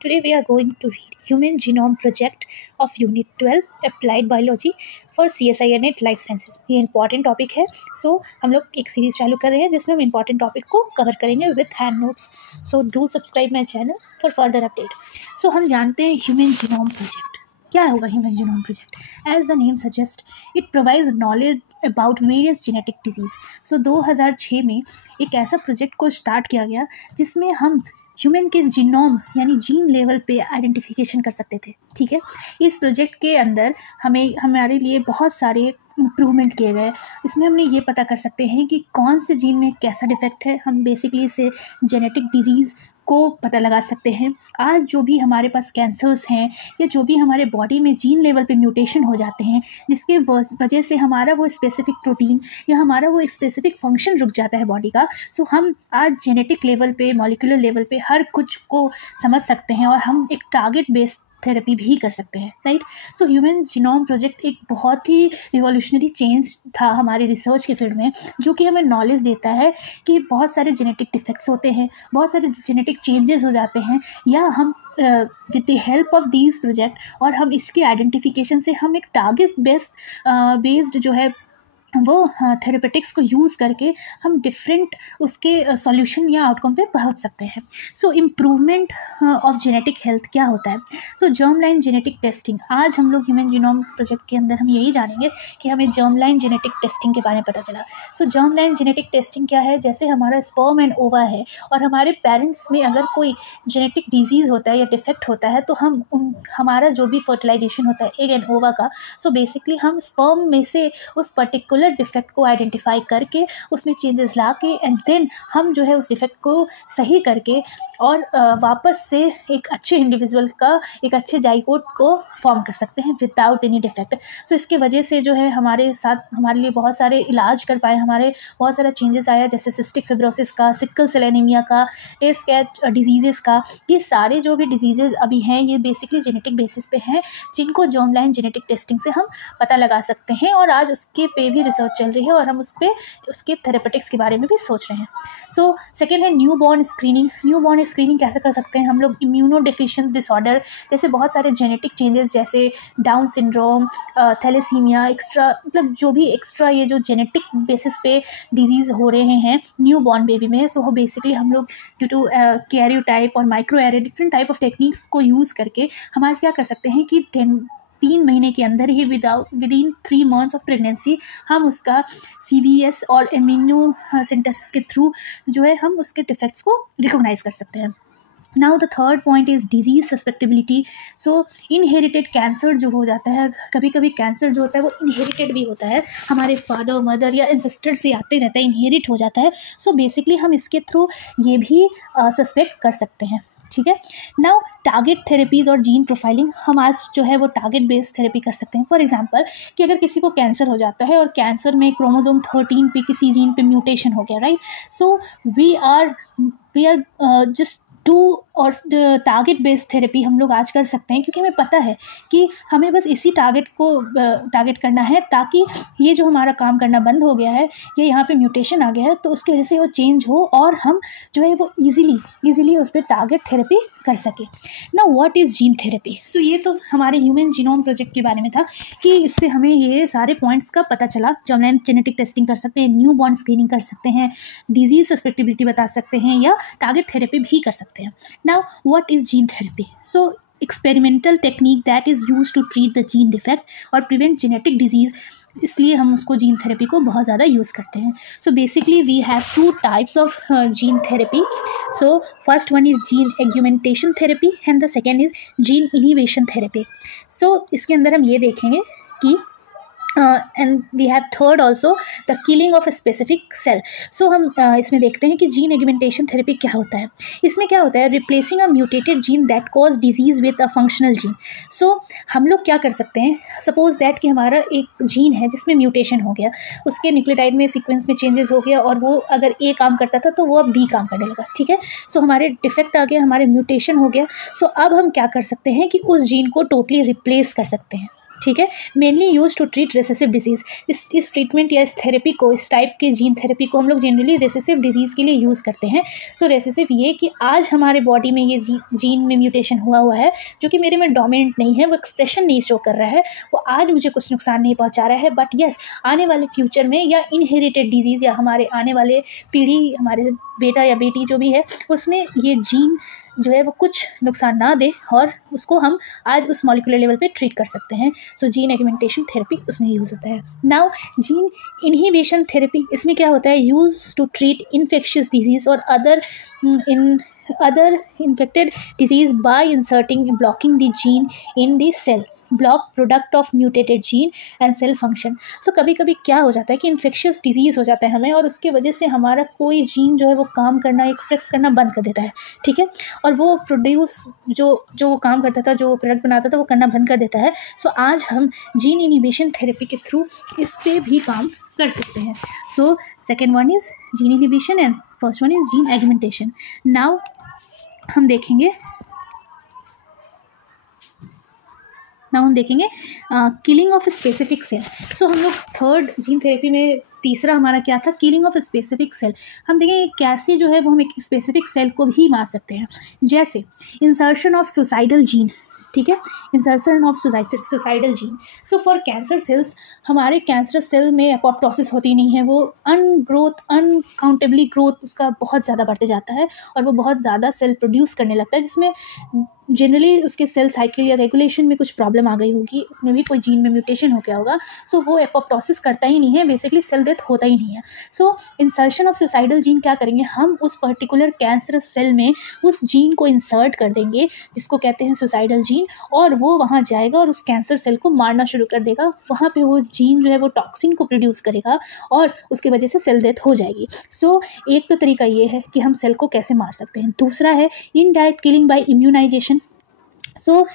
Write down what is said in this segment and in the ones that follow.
Today we are going to read Human Genome Project of Unit 12 Applied Biology for CSI NET Life Sciences। ये important topic है। हम लोग एक series चालू कर रहे हैं जिसमें हम इंपॉर्टेंट टॉपिक को कवर करेंगे with hand notes. Do subscribe my channel for further update. हम जानते हैं ह्यूमन जीनोम प्रोजेक्ट क्या होगा। Human genome project, as the name suggest, it provides knowledge about various genetic disease. 2006 में एक ऐसा प्रोजेक्ट को स्टार्ट किया गया जिसमें हम ह्यूमन के जीनोम यानी जीन लेवल पे आइडेंटिफिकेशन कर सकते थे। ठीक है, इस प्रोजेक्ट के अंदर हमारे लिए बहुत सारे इम्प्रूवमेंट किए गए। इसमें हमने ये पता कर सकते हैं कि कौन से जीन में कैसा डिफेक्ट है। हम बेसिकली इससे जेनेटिक डिजीज़ को पता लगा सकते हैं। आज जो भी हमारे पास कैंसर्स हैं या जो भी हमारे बॉडी में जीन लेवल पे म्यूटेशन हो जाते हैं जिसके वजह से हमारा वो स्पेसिफिक प्रोटीन या हमारा वो स्पेसिफिक फंक्शन रुक जाता है बॉडी का, हम आज जेनेटिक लेवल पे, मॉलिक्यूलर लेवल पे हर कुछ को समझ सकते हैं और हम एक टारगेट बेस्ड थेरेपी भी कर सकते हैं, राइट। ह्यूमन जीनोम प्रोजेक्ट एक बहुत ही रिवॉल्यूशनरी चेंज था हमारे रिसर्च के फील्ड में, जो कि हमें नॉलेज देता है कि बहुत सारे जेनेटिक डिफेक्ट्स होते हैं, बहुत सारे जेनेटिक चेंजेस हो जाते हैं, या हम with the help of these project और हम इसके आइडेंटिफिकेशन से हम एक टारगेट बेस्ड जो है वो थेरेपेटिक्स को यूज़ करके हम डिफरेंट उसके सॉल्यूशन या आउटकम पे पहुंच सकते हैं। इम्प्रूवमेंट ऑफ जेनेटिक हेल्थ क्या होता है। जर्म लाइन जेनेटिक टेस्टिंग, आज हम लोग ह्यूमन जीनोम प्रोजेक्ट के अंदर हम यही जानेंगे कि हमें जर्म लाइन जेनेटिक टेस्टिंग के बारे में पता चला। जर्म लाइन जेनेटिक टेस्टिंग क्या है, जैसे हमारा स्पर्म एंड ओवा है और हमारे पेरेंट्स में अगर कोई जेनेटिक डिजीज़ होता है या डिफेक्ट होता है तो हमारा जो भी फर्टिलाइजेशन होता है एग एंड ओवा का, बेसिकली हम स्पर्म में से उस पर्टिकुलर डिफेक्ट को आइडेंटिफाई करके उसमें चेंजेस ला के एंड देन हम जो है उस डिफेक्ट को सही करके और वापस से एक अच्छे इंडिविजुअल का, एक अच्छे जाइगोट को फॉर्म कर सकते हैं विदाउट एनी डिफेक्ट। इसके वजह से जो है हमारे साथ हमारे लिए बहुत सारे इलाज कर पाए, हमारे बहुत सारा चेंजेस आया, जैसे सिस्टिक फिब्रोसिस का, सिकल सेल एनीमिया का, टेस्ट कैट डिजीज़ेस का। ये सारे जो भी डिजीज़ेज अभी हैं ये बेसिकली जेनेटिक बेसिस पे हैं जिनको जर्म लाइन जेनेटिक टेस्टिंग से हम पता लगा सकते हैं और आज उसके पे भी रिसर्च चल रही है और हम उस पर उसके थेरेपेटिक्स के बारे में भी सोच रहे हैं। सेकेंड है new born screening. New born screening कैसे कर सकते हैं हम लोग। इम्यूनो डिफिशिएंट डिसऑर्डर जैसे बहुत सारे जेनेटिक चेंजेस जैसे डाउन सिंड्रोम, थैलेसीमिया, एक्स्ट्रा मतलब जो भी एक्स्ट्रा ये जो जेनेटिक बेसिस पे डिजीज़ हो रहे हैं न्यू बॉर्न बेबी में, बेसिकली हम लोग ड्यू टू कैरियोटाइप और micro array different type of techniques को यूज़ करके हम आज क्या कर सकते हैं कि 3 महीने के अंदर ही within 3 months of pregnancy हम उसका CVS और इम्यूनो सिंथेसिस के थ्रू जो है हम उसके डिफेक्ट्स को रिकॉग्नाइज कर सकते हैं। Now the third point is disease susceptibility. Inherited cancer जो हो जाता है, कभी कभी कैंसर जो होता है वो इनहेरिटेड भी होता है, हमारे फादर मदर या एंसेस्टर से आते रहता है, इनहेरिट हो जाता है। बेसिकली हम इसके थ्रू ये भी सस्पेक्ट कर सकते हैं। ठीक है, नाउ टारगेट थेरेपीज़ और जीन प्रोफाइलिंग, हम आज जो है वो टारगेट बेस्ड थेरेपी कर सकते हैं। फॉर एग्जांपल कि अगर किसी को कैंसर हो जाता है और कैंसर में क्रोमोसोम 13 पे किसी जीन पे म्यूटेशन हो गया, right. We are just to और टारगेट बेस्ड थेरेपी हम लोग आज कर सकते हैं क्योंकि हमें पता है कि हमें बस इसी टारगेट को टारगेट करना है ताकि ये जो हमारा काम करना बंद हो गया है या यहाँ पे म्यूटेशन आ गया है तो उसकी वजह से वो चेंज हो और हम जो है वो ईजिली उस पर टारगेट थेरेपी कर सके। ना व्हाट इज़ जीन थेरेपी। ये तो हमारे ह्यूमन जीनोम प्रोजेक्ट के बारे में था कि इससे हमें ये सारे पॉइंट्स का पता चला। जर्म लाइन जेनेटिक टेस्टिंग कर सकते हैं, न्यू बॉर्न स्क्रीनिंग कर सकते हैं, डिजीज सस्पेक्टेबिलिटी बता सकते हैं या टारगेट थेरेपी भी कर सकते हैं। Now what is gene therapy. Experimental technique that is use to treat the gene defect और प्रिवेंट जेनेटिक डिजीज़, इसलिए हम उसको जीन थेरेपी को बहुत ज़्यादा यूज़ करते हैं। Basically we have 2 types of gene therapy. First one is gene augmentation therapy and the second is gene inhibition therapy. इसके अंदर हम ये देखेंगे कि and we have third also the killing of a specific cell. हम इसमें देखते हैं कि जीन एग्यूमेंटेशन थेरेपी क्या होता है। इसमें क्या होता है, replacing a mutated gene that cause disease with a functional gene. हम लोग क्या कर सकते हैं, सपोज दैट कि हमारा एक जीन है जिसमें म्यूटेशन हो गया, उसके न्यूक्लियोटाइड में सीक्वेंस में चेंजेस हो गया और वो अगर A काम करता था तो वो अब B काम करने लगा। ठीक है, हमारे डिफेक्ट आ गया, हमारे म्यूटेशन हो गया। अब हम क्या कर सकते हैं कि उस जीन को टोटली रिप्लेस कर सकते हैं। ठीक है, mainly use to treat recessive disease. इस ट्रीटमेंट या इस थेरेपी को, इस टाइप के जीन थेरेपी को हम लोग जनरली रेसेसिव डिजीज़ के लिए यूज़ करते हैं। सो रेसेसिव ये कि आज हमारे बॉडी में ये जीन में म्यूटेशन हुआ है जो कि मेरे में डोमिनेंट नहीं है, वो एक्सप्रेशन नहीं शो कर रहा है, वो आज मुझे कुछ नुकसान नहीं पहुंचा रहा है, बट यस आने वाले फ्यूचर में या इनहेरिटेड डिजीज़ या हमारे आने वाले पीढ़ी, हमारे बेटा या बेटी जो भी है, उसमें ये जीन जो है वो कुछ नुकसान ना दे और उसको हम आज उस मॉलिक्यूलर लेवल पे ट्रीट कर सकते हैं। सो जीन एग्मेंटेशन थेरेपी उसमें यूज़ होता है। नाउ जीन इनहिबिशन थेरेपी, इसमें क्या होता है, use to treat infectious disease और other infected disease by inserting blocking the gene in the cell, block product of mutated gene and cell function. So कभी कभी क्या हो जाता है कि इन्फेक्शियस डिजीज़ हो जाता है हमें, और उसके वजह से हमारा कोई जीन जो है वो काम करना, एक्सप्रेस करना बंद कर देता है, ठीक है, और वो प्रोड्यूस जो वो काम करता था, जो प्रोडक्ट बनाता था, वो करना बंद कर देता है। सो आज हम जीन इनहिबिशन थेरेपी के थ्रू इस पर भी काम कर सकते हैं। So second one is gene inhibition and first one is gene augmentation. Now हम देखेंगे killing of specific cell. So हम लोग थर्ड जीन थेरेपी में तीसरा हमारा क्या था, किलिंग ऑफ स्पेसिफिक सेल। हम देखेंगे कैसे जो है वो हम एक स्पेसिफिक सेल को भी मार सकते हैं, जैसे इंसर्शन ऑफ सुसाइडल जीन, ठीक है, insertion of suicidal gene. So for cancer cells, हमारे कैंसर सेल में एपोप्टोसिस होती नहीं है, वो अनकाउंटेबली ग्रोथ उसका बहुत ज़्यादा बढ़ते जाता है और वो बहुत ज़्यादा सेल प्रोड्यूस करने लगता है, जिसमें जनरली उसके सेल साइकिल या रेगुलेशन में कुछ प्रॉब्लम आ गई होगी, उसमें भी कोई जीन में म्यूटेशन हो गया होगा। सो वो एपोप्टोसिस करता ही नहीं है, बेसिकली सेल डेथ होता ही नहीं है। सो इंसर्शन ऑफ सुसाइडल जीन क्या करेंगे, हम उस पर्टिकुलर कैंसर सेल में उस जीन को इंसर्ट कर देंगे जिसको कहते हैं सुसाइडल जीन, और वो वहाँ जाएगा और उस कैंसर सेल को मारना शुरू कर देगा। वहाँ पे वो जीन जो है वो टॉक्सिन को प्रोड्यूस करेगा और उसकी वजह से सेल डेथ हो जाएगी। सो एक तो तरीका ये है कि हम सेल को कैसे मार सकते हैं। दूसरा है इनडायरेक्ट किलिंग बाय इम्यूनाइजेशन। सो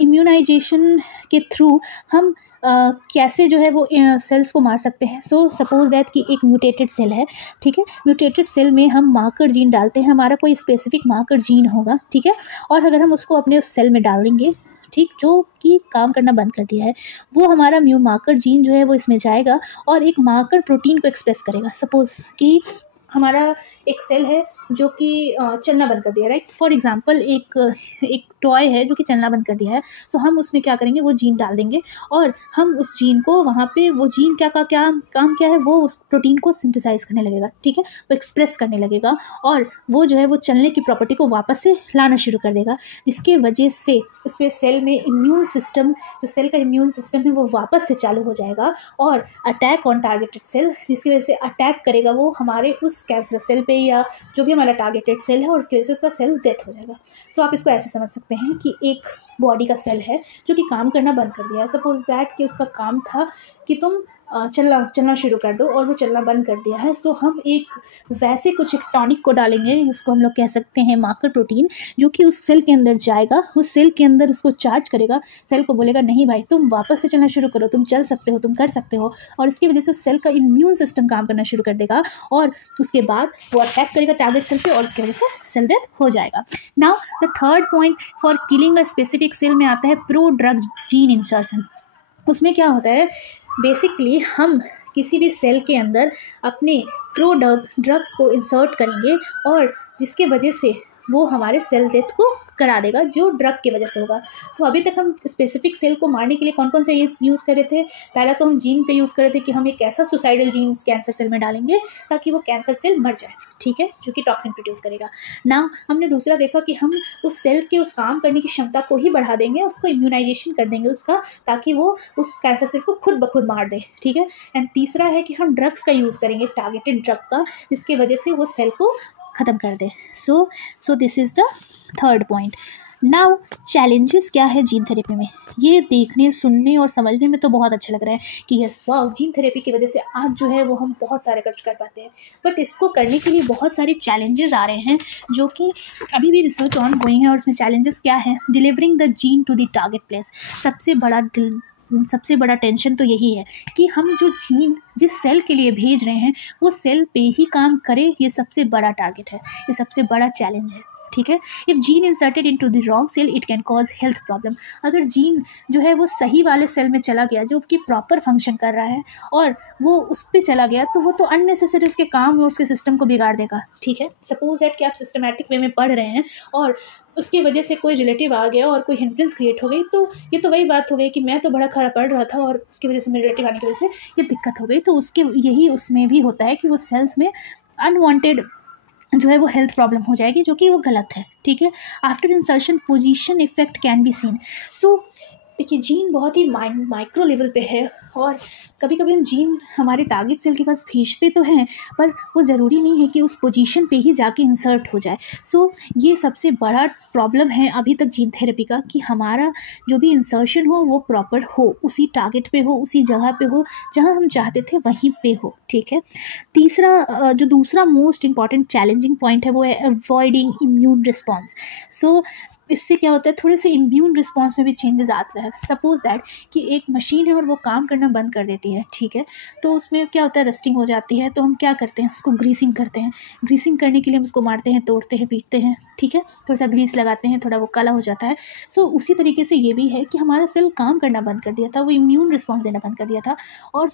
इम्यूनाइजेशन के थ्रू हम कैसे जो है वो सेल्स को मार सकते हैं। सो सपोज दैट कि एक म्यूटेटेड सेल है, ठीक है, म्यूटेटेड सेल में हम मार्कर जीन डालते हैं, हमारा कोई स्पेसिफिक मार्कर जीन होगा, ठीक है, और अगर हम उसको अपने उस सेल में डाल देंगे, ठीक, जो कि काम करना बंद कर दिया है, वो हमारा म्यू मार्कर जीन जो है वो इसमें जाएगा और एक मार्कर प्रोटीन को एक्सप्रेस करेगा। सपोज कि हमारा एक सेल है जो कि चलना बंद कर दिया, राइट, फॉर एग्जांपल एक टॉय है जो कि चलना बंद कर दिया है। सो हम उसमें क्या करेंगे, वो जीन डाल देंगे और हम उस जीन को वहाँ पे, वो जीन क्या काम क्या है, वो उस प्रोटीन को सिंथेसाइज करने लगेगा, ठीक है, वो एक्सप्रेस करने लगेगा और वो जो है वो चलने की प्रॉपर्टी को वापस से लाना शुरू कर देगा, जिसके वजह से उसमें सेल में इम्यून सिस्टम, जो सेल का इम्यून सिस्टम है वो वापस से चालू हो जाएगा और अटैक ऑन टारगेटेड सेल, जिसकी वजह से अटैक करेगा वो हमारे उस कैंसर सेल पे या जो भी हमारा टारगेटेड सेल है, और उसकी वजह से उसका सेल डेथ हो जाएगा। सो आप इसको ऐसे समझ सकते हैं कि एक बॉडी का सेल है जो कि काम करना बंद कर दिया है। सपोज दैट कि उसका काम था कि तुम चलना शुरू कर दो और वो चलना बंद कर दिया है। सो हम एक वैसे कुछ एक टॉनिक को डालेंगे, उसको हम लोग कह सकते हैं मार्कर प्रोटीन, जो कि उस सेल के अंदर जाएगा, उस सेल के अंदर उसको चार्ज करेगा, सेल को बोलेगा नहीं भाई तुम वापस से चलना शुरू करो, तुम चल सकते हो, तुम कर सकते हो, और इसकी वजह से सेल का इम्यून सिस्टम काम करना शुरू कर देगा और उसके बाद वो अटैक करेगा टारगेट सेल पे और उसकी वजह से सेल डेथ हो जाएगा। Now the third point for killing a specific cell में आता है प्रो ड्रग जीन इंसर्शन। उसमें क्या होता है, बेसिकली हम किसी भी सेल के अंदर अपने प्रो ड्रग्स को इंसर्ट करेंगे और जिसके वजह से वो हमारे सेल डेथ को करा देगा, जो ड्रग की वजह से होगा। सो अभी तक हम स्पेसिफिक सेल को मारने के लिए कौन कौन से ये यूज़ कर रहे थे, पहला तो हम जीन पे यूज़ कर रहे थे कि हम एक ऐसा सुसाइडल जीन कैंसर सेल में डालेंगे ताकि वो कैंसर सेल मर जाए, ठीक है, जो कि टॉक्सिन प्रोड्यूस करेगा। ना हमने दूसरा देखा कि हम उस सेल के उस काम करने की क्षमता को ही बढ़ा देंगे, उसको इम्यूनाइजेशन कर देंगे उसका, ताकि वो उस कैंसर सेल को खुद ब खुद मार दे, ठीक है। एंड तीसरा है कि हम ड्रग्स का यूज़ करेंगे, टारगेटेड ड्रग का, जिसकी वजह से वो सेल को ख़त्म कर दे। So this is the third point. Now challenges क्या है जीन थेरेपी में, ये देखने, सुनने और समझने में तो बहुत अच्छा लग रहा है कि यस वाह, जीन थेरेपी की वजह से आज जो है वो हम बहुत सारे खर्च कर पाते हैं, बट इसको करने के लिए बहुत सारे चैलेंजेस आ रहे हैं जो कि अभी भी रिसर्च ऑन गोइंग है। और उसमें चैलेंजेस क्या है, delivering the gene to the target place. सबसे बड़ा टेंशन तो यही है कि हम जो जीन जिस सेल के लिए भेज रहे हैं वो सेल पे ही काम करे, ये सबसे बड़ा टारगेट है, ये सबसे बड़ा चैलेंज है। ठीक है। If gene inserted into the wrong cell it can cause health problem. अगर जीन जो है वो सही वाले सेल में चला गया जो कि प्रॉपर फंक्शन कर रहा है और वो उस पर चला गया तो वो तो अननेसेसरी उसके काम और उसके सिस्टम को बिगाड़ देगा, ठीक है। सपोज दैट कि आप सिस्टमैटिक वे में पढ़ रहे हैं और उसकी वजह से कोई रिलेटिव आ गया और कोई हिंड्रेंस क्रिएट हो गई, तो ये तो वही बात हो गई कि मैं तो बड़ा खराब पढ़ रहा था और उसकी वजह से मेरे रिलेटिव आने की वजह से ये दिक्कत हो गई। तो उसके यही उसमें भी होता है कि वो सेल्स में अनवांटेड जो है वो हेल्थ प्रॉब्लम हो जाएगी, जो कि वो गलत है, ठीक है। After insertion position effect can be seen. So देखिए जीन बहुत ही माइक्रो लेवल पे है और कभी कभी हम जीन हमारे टारगेट सेल के पास भेजते तो हैं पर वो ज़रूरी नहीं है कि उस पोजीशन पे ही जाके इंसर्ट हो जाए। सो ये सबसे बड़ा प्रॉब्लम है अभी तक जीन थेरेपी का कि हमारा जो भी इंसर्शन हो वो प्रॉपर हो, उसी टारगेट पे हो, उसी जगह पे हो जहाँ हम चाहते थे वहीं पे हो, ठीक है। तीसरा जो दूसरा मोस्ट इम्पॉर्टेंट चैलेंजिंग पॉइंट है वो है अवॉइडिंग इम्यून रिस्पॉन्स। सो इससे क्या होता है थोड़े से इम्यून रिस्पॉन्स में भी चेंजेस आते हैं। सपोज दैट कि एक मशीन है और वो काम करना बंद कर देती है, ठीक है, तो उसमें क्या होता है रस्टिंग हो जाती है, तो हम क्या करते हैं उसको ग्रीसिंग करते हैं। ग्रीसिंग करने के लिए हम उसको मारते हैं, तोड़ते हैं, पीटते हैं, ठीक है, थोड़ा सा ग्रीस लगाते हैं, थोड़ा वो काला हो जाता है। सो उसी तरीके से ये भी है कि हमारा सेल काम करना बंद कर दिया था, वो इम्यून रिस्पॉन्स देना बंद कर दिया था और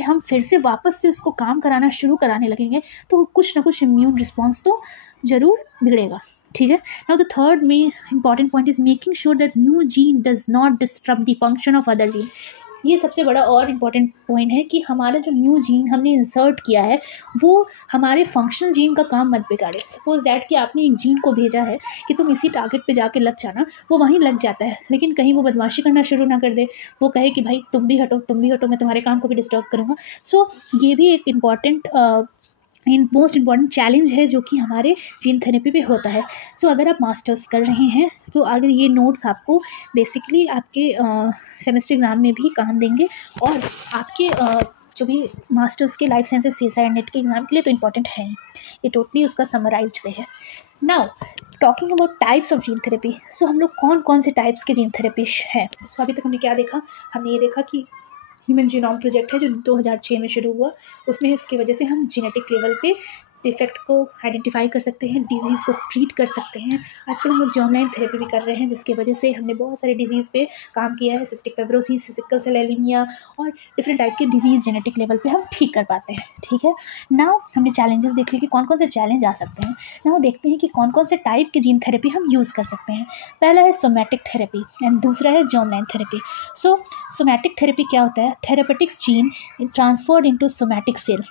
हम फिर से वापस से उसको काम कराना शुरू कराने लगेंगे तो कुछ ना कुछ इम्यून रिस्पॉन्स तो ज़रूर बिगड़ेगा, ठीक है। नाउ द थर्ड में important point is making sure that new gene does not disturb the function of other gene. ये सबसे बड़ा और इम्पॉर्टेंट पॉइंट है कि हमारा जो न्यू जीन हमने इंसर्ट किया है वो हमारे फंक्शनल जीन का काम मत बिगाड़े। सपोज दैट कि आपने एक जीन को भेजा है कि तुम इसी टारगेट पे जाके लग जाना, वो वहीं लग जाता है, लेकिन कहीं वो बदमाशी करना शुरू ना कर दे, वो कहे कि भाई तुम भी हटो, मैं तुम्हारे काम को भी डिस्टर्ब करूँगा। सो ये भी एक मोस्ट इम्पॉर्टेंट चैलेंज है जो कि हमारे जीन थेरेपी पे होता है। सो अगर आप मास्टर्स कर रहे हैं तो अगर ये नोट्स आपको बेसिकली आपके सेमेस्टर एग्ज़ाम में भी काम देंगे और आपके जो भी मास्टर्स के लाइफ साइंसेज CSIR नेट के एग्ज़ाम के लिए तो इम्पॉर्टेंट है ही, ये टोटली उसका समराइज्ड वे है। Now talking about types of gene therapy. So हम लोग कौन कौन से टाइप्स के जीन थेरेपी हैं। सो अभी तक हमने क्या देखा, हमने ये देखा कि ह्यूमन जीनोम प्रोजेक्ट है जो 2006 में शुरू हुआ, उसमें इसकी वजह से हम जेनेटिक लेवल पे डिफेक्ट को आइडेंटिफाई कर सकते हैं, डिजीज़ को ट्रीट कर सकते हैं। आजकल हम लोग जर्मलाइन थेरेपी भी कर रहे हैं जिसकी वजह से हमने बहुत सारे डिजीज़ पे काम किया है, cystic fibrosis, sickle cell anaemia और डिफरेंट टाइप के डिजीज़ जेनेटिक लेवल पे हम ठीक कर पाते हैं, ठीक है। नाउ हमने चैलेंजेस देख लिए कि कौन कौन से चैलेंज आ सकते हैं। नाउ देखते हैं कि कौन कौन से टाइप के जीन थेरेपी हम यूज़ कर सकते हैं। पहला है सोमैटिक थेरेपी एंड दूसरा है germline therapy. So somatic therapy क्या होता है, therapeutics gene transferred into somatic cell.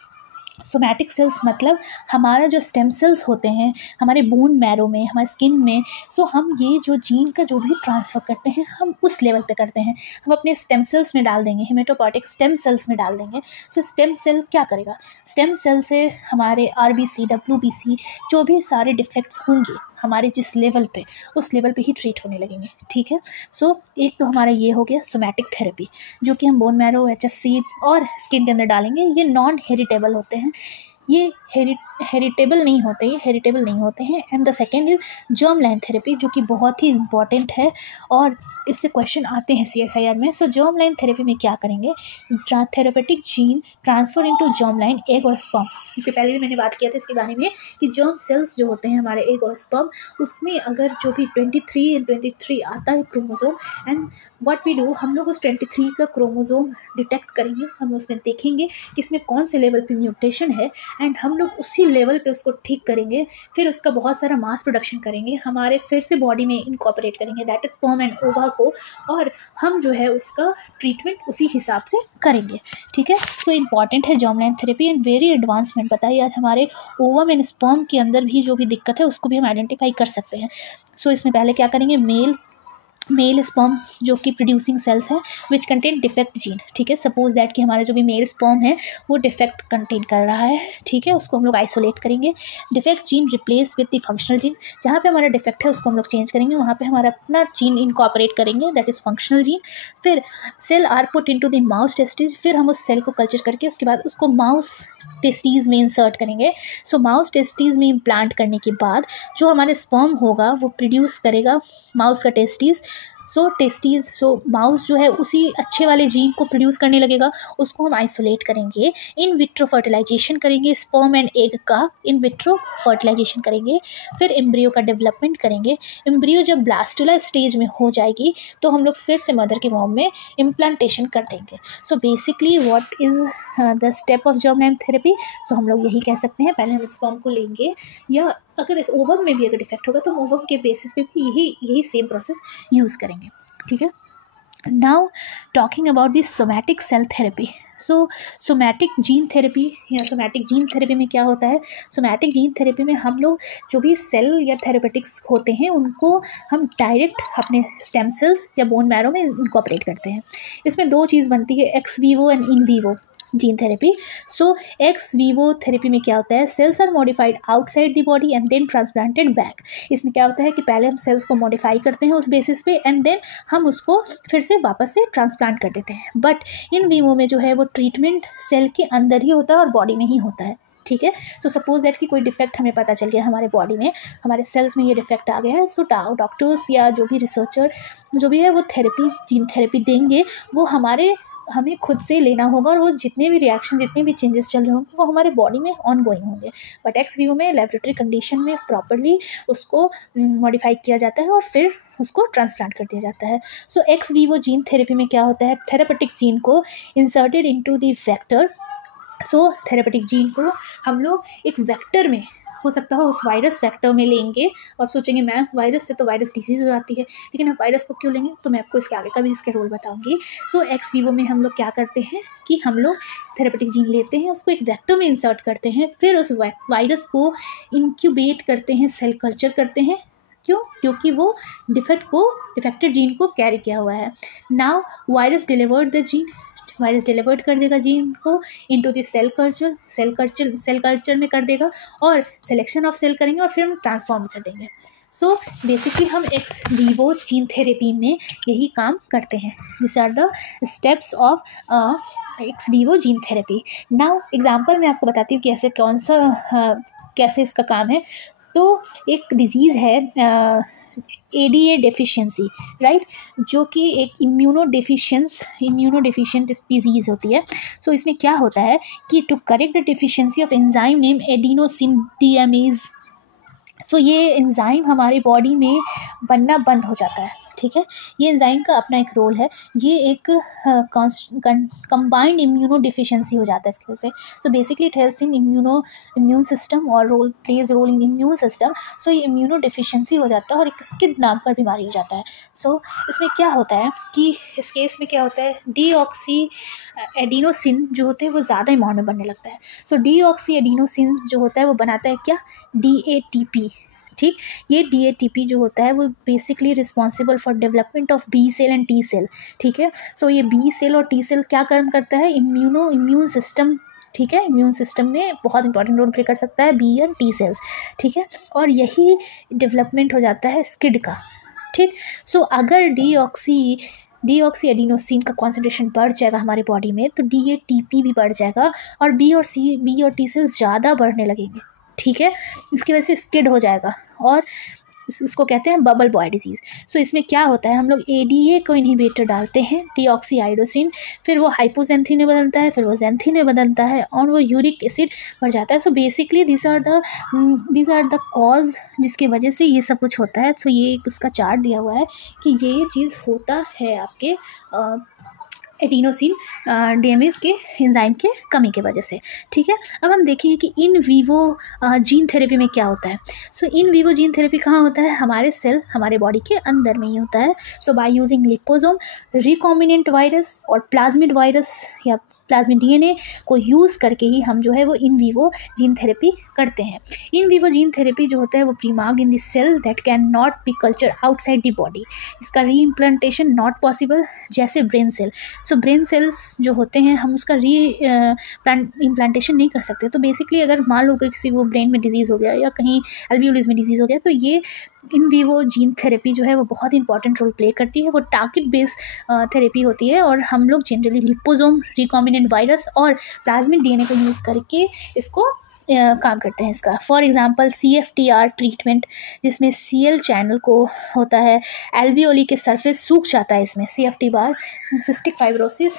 Somatic cells मतलब हमारा जो स्टेम सेल्स होते हैं हमारे बोन मैरो में, हमारे स्किन में, सो हम ये जो जीन का जो भी ट्रांसफ़र करते हैं हम उस लेवल पे करते हैं, हम अपने स्टेम सेल्स में डाल देंगे, हेमेटोपॉटिक स्टेम सेल्स में डाल देंगे। सो स्टेम सेल क्या करेगा, स्टेम सेल से हमारे RBC WBC जो भी सारे डिफेक्ट्स होंगे हमारे जिस लेवल पे, उस लेवल पे ही ट्रीट होने लगेंगे, ठीक है। सो एक तो हमारा ये हो गया सोमैटिक थेरेपी जो कि हम बोन मैरो, HSC और स्किन के अंदर डालेंगे। ये नॉन हेरिटेबल होते हैं, ये हेरिटेबल नहीं होते हैं। And the second is germ line therapy जो कि बहुत ही इंपॉर्टेंट है और इससे क्वेश्चन आते हैं CSIR में। सो जर्म लाइन थेरेपी में क्या करेंगे, therapeutic gene transfer into germ line egg और स्पर्म। इससे पहले भी मैंने बात किया था इसके बारे में कि जर्म सेल्स जो होते हैं हमारे एग और स्पर्म, उसमें अगर जो भी 23 आता है chromosome, and what we do, हम लोग उस 23 का क्रोमोसोम डिटेक्ट करेंगे, हम उसमें देखेंगे कि इसमें कौन से लेवल पे म्यूटेशन है एंड हम लोग उसी लेवल पे उसको ठीक करेंगे, फिर उसका बहुत सारा मास प्रोडक्शन करेंगे, हमारे फिर से बॉडी में इनकॉर्पोरेट करेंगे, दैट इज स्पर्म एंड ओवा को, और हम जो है उसका ट्रीटमेंट उसी हिसाब से करेंगे, ठीक है। सो इंपॉर्टेंट है germ line therapy and very advancement. बताइए आज हमारे ओवम एंड स्पर्म के अंदर भी जो भी दिक्कत है उसको भी हम आइडेंटिफाई कर सकते हैं। सो इसमें पहले क्या करेंगे, मेल स्पर्म्स जो कि प्रोड्यूसिंग सेल्स हैं विच कंटेन डिफेक्ट जीन, ठीक है। सपोज दैट कि हमारा जो भी मेल स्पर्म है वो डिफेक्ट कंटेन कर रहा है, ठीक है, उसको हम लोग आइसोलेट करेंगे। Defect gene replace with the functional gene, जहाँ पे हमारा डिफेक्ट है उसको हम लोग चेंज करेंगे, वहाँ पे हमारा अपना जीन इनकॉर्पोरेट करेंगे, दैट इज़ फंक्शनल जीन। फिर cell are put into the mouse testis, फिर हम उस सेल को कल्चर करके उसके बाद उसको माउस टेस्टीज़ में इंसर्ट करेंगे। सो माउस टेस्टीज़ में इम्प्लांट करने के बाद जो हमारे स्पर्म होगा वो प्रोड्यूस करेगा माउस का टेस्टीज़, सो टेस्टीज, सो माउस जो है उसी अच्छे वाले जीन को प्रोड्यूस करने लगेगा, उसको हम आइसोलेट करेंगे, इन विट्रो फर्टिलाइजेशन करेंगे, स्पर्म एंड एग का इन विट्रो फर्टिलाइजेशन करेंगे, फिर एम्ब्रियो का डेवलपमेंट करेंगे। एम्ब्रियो जब ब्लास्टुला स्टेज में हो जाएगी तो हम लोग फिर से मदर के वॉर्म में इम्प्लांटेशन कर देंगे। So basically what is the step of germline therapy? So हम लोग यही कह सकते हैं, पहले हम स्पर्म को लेंगे, या अगर ओवम में भी अगर डिफेक्ट होगा तो ओवम के बेसिस पे भी यही सेम प्रोसेस यूज़ करेंगे, ठीक है। Now talking about the somatic cell therapy. So somatic gene therapy या सोमैटिक जीन थेरेपी में क्या होता है? सोमैटिक जीन थेरेपी में हम लोग जो भी सेल या थेरेपेटिक्स होते हैं उनको हम डायरेक्ट अपने स्टेम सेल्स या बोन मैरो में इनकॉर्पोरेट करते हैं। इसमें दो चीज़ बनती है, ex vivo and in vivo gene therapy. So ex vivo therapy में क्या होता है? Cells are modified outside the body and then transplanted back. इसमें क्या होता है कि पहले हम सेल्स को मॉडिफाई करते हैं उस बेसिस पे एंड देन हम उसको फिर से वापस से ट्रांसप्लांट कर देते हैं। बट इन वीवो में जो है वो ट्रीटमेंट सेल के अंदर ही होता है और बॉडी में ही होता है, ठीक है। सो सपोज दैट कि कोई डिफेक्ट हमें पता चल गया हमारे बॉडी में, हमारे सेल्स में ये डिफेक्ट आ गया है, सो डॉक्टर्स या जो भी रिसर्चर जो भी है वो थेरेपी, जीन थेरेपी देंगे, वो हमें खुद से लेना होगा, और वो जितने भी रिएक्शन, जितने भी चेंजेस चल रहे होंगे वो हमारे बॉडी में ऑन गोइंग होंगे। बट एक्स वीवो में लेबोरेटरी कंडीशन में प्रॉपरली उसको मॉडिफाई किया जाता है और फिर उसको ट्रांसप्लांट कर दिया जाता है। सो एक्स वीवो जीन थेरेपी में क्या होता है? थेरेपेटिक जीन को inserted into the vector. So therapeutic gene को हम लोग एक वेक्टर में, हो सकता है उस वायरस वेक्टर में लेंगे, और आप सोचेंगे मैम वायरस से तो वायरस डिसीज़ हो जाती है, लेकिन आप वायरस को क्यों लेंगे? तो मैं आपको इसके आगे का भी इसके रोल बताऊंगी। सो एक्स वीवो में हम लोग क्या करते हैं कि हम लोग थेरेपेटिक जीन लेते हैं, उसको एक वेक्टर में इंसर्ट करते हैं, फिर उस वायरस को इंक्यूबेट करते हैं, सेल कल्चर करते हैं। क्यों? क्योंकि वो डिफेक्टेड जीन को कैरी किया हुआ है। Now virus delivered the gene, virus delivered कर देगा जीन को इनटू द सेल कल्चर में कर देगा, और सिलेक्शन ऑफ सेल करेंगे और फिर हम ट्रांसफॉर्म कर देंगे। सो बेसिकली हम एक्स वीवो जीन थेरेपी में यही काम करते हैं। This are the steps of ex vivo gene therapy. Now example मैं आपको बताती हूँ कि ऐसे कैसे इसका काम है। तो एक डिजीज़ है ADA डेफिशिएंसी, राइट, जो कि एक इम्यूनो डेफिशिएंट डिजीज़ होती है। सो इसमें क्या होता है कि to correct the deficiency of enzyme name adenosine deaminase, so ये एंजाइम हमारी बॉडी में बनना बंद हो जाता है, ठीक है। ये एंजाइम का अपना एक रोल है, ये एक कंबाइंड इम्यूनो डिफिशिएंसी हो जाता है इसकी वजह से। So basically it helps in immune system और plays role in immune system. So ये इम्यूनो डिफिशिएंसी हो जाता है और एक स्किड नाम का बीमारी हो जाता है। सो इसमें क्या होता है कि इस केस में क्या होता है, डीऑक्सी एडिनोसिन जो होते हैं वो ज़्यादा अमाउंट में बनने लगता है। सो डीऑक्सी एडिनोसिन जो होता है वो बनाता है क्या? DATP, ठीक। ये DATP जो होता है वो basically responsible for development of B cell and T cell, ठीक है। सो ये बी सेल और टी सेल क्या काम करता है? इम्यून सिस्टम, ठीक है, इम्यून सिस्टम में बहुत इंपॉर्टेंट रोल प्ले कर सकता है बी एंड टी सेल्स, ठीक है। और यही डेवलपमेंट हो जाता है स्किड का, ठीक। सो अगर डीऑक्सी एडिनोसिन का कॉन्सेंट्रेशन बढ़ जाएगा हमारे बॉडी में तो DATP भी बढ़ जाएगा और बी और टी सेल्स ज़्यादा बढ़ने लगेंगे, ठीक है। इसकी वजह से स्किड हो जाएगा और उसको कहते हैं बबल बॉय डिजीज़। सो इसमें क्या होता है, हम लोग ADA को इनहिबिटर डालते हैं, डीऑक्सीआइडोसिन, फिर वो हाइपोजेंथिन में बदलता है, फिर वो जेंथिन में बदलता है और वो यूरिक एसिड बढ़ जाता है। So basically this are the cause जिसकी वजह से ये सब कुछ होता है। सो ये उसका चार्ट दिया हुआ है कि ये चीज़ होता है आपके एडिनोसिन डीएमएज के एंजाइम के कमी के वजह से, ठीक है। अब हम देखेंगे कि इन वीवो जीन थेरेपी में क्या होता है। सो इन वीवो जीन थेरेपी कहाँ होता है? हमारे सेल हमारे बॉडी के अंदर में ही होता है। So by using liposome, recombinant virus और प्लाज्मिड वायरस या प्लाज्मिड DNA को यूज़ करके ही हम जो है वो इन वीवो जीन थेरेपी करते हैं। इन वीवो जीन थेरेपी जो होता है वो premark in the cell that can not be culture outside the body. इसका रीइम्प्लांटेशन नॉट पॉसिबल, जैसे brain cell. So brain cells जो होते हैं हम उसका इम्प्लांटेशन नहीं कर सकते। तो बेसिकली अगर मान लो कि किसी को ब्रेन में डिजीज़ हो गया या कहीं एल्वियोलिस में डिजीज़ हो गया तो ये इन वीवो जीन थेरेपी जो है वो बहुत इंपॉर्टेंट रोल प्ले करती है। वो टारगेट बेस्ड थेरेपी होती है और हम लोग जनरली लिपोसोम, रिकॉम्बिनेंट वायरस और प्लाज्मिड DNA को यूज़ करके इसको काम करते हैं इसका। फॉर एग्जांपल CFTR ट्रीटमेंट, जिसमें CL चैनल को होता है, एल्वियोली के सरफेस सूख जाता है इसमें, CFT बार, सिस्टिक फाइब्रोसिस